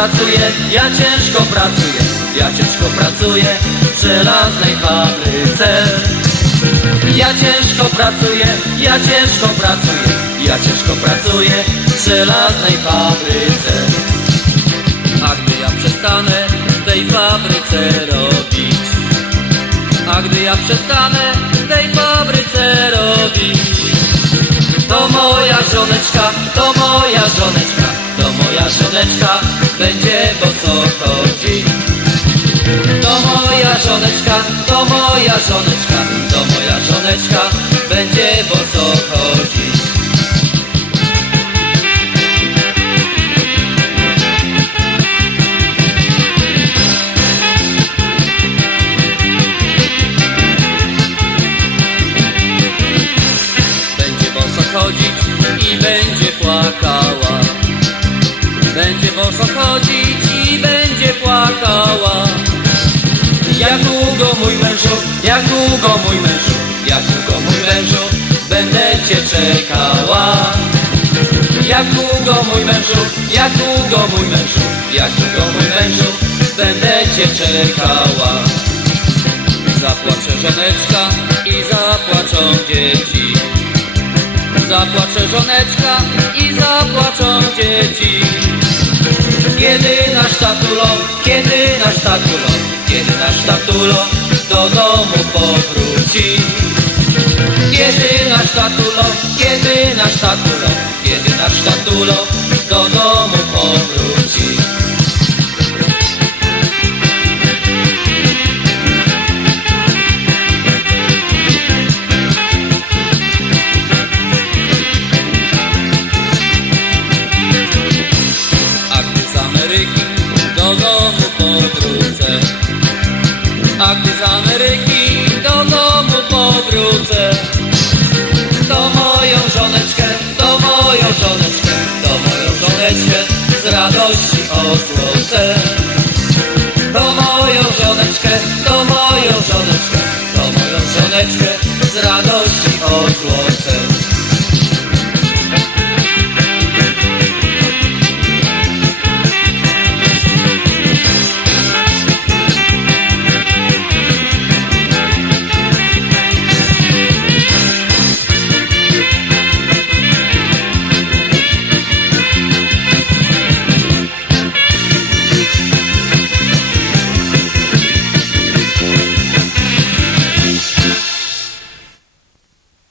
pracuję, ja ciężko pracuję, ja ciężko pracuję w żelaznej fabryce. Ja ciężko pracuję, ja ciężko pracuję, ja ciężko pracuję w żelaznej fabryce. A gdy ja przestanę w tej fabryce robić, a gdy ja przestanę w tej fabryce robić, żoneczka będzie po co chodzi. To moja żoneczka, to moja żoneczka, to moja żoneczka jak długo mój mężu, jak długo mój mężu, będę cię czekała. Jak długo mój mężu, jak długo mój mężu, jak długo mój mężu, będę cię czekała. Zapłacze żoneczka i zapłaczą dzieci. Zapłacze żoneczka i zapłaczą dzieci. Kiedy nasz tatulo, kiedy nasz tatulo, kiedy nasz tatulo do domu powróci. Kiedy nasz tatulo, kiedy nasz tatulo, kiedy nasz tatulo A gdy z Ameryki do domu powrócę To moją żoneczkę, to moją żoneczkę, to moją żoneczkę Z radości osłocę To moją żoneczkę, to moją żoneczkę, to moją żoneczkę Z radości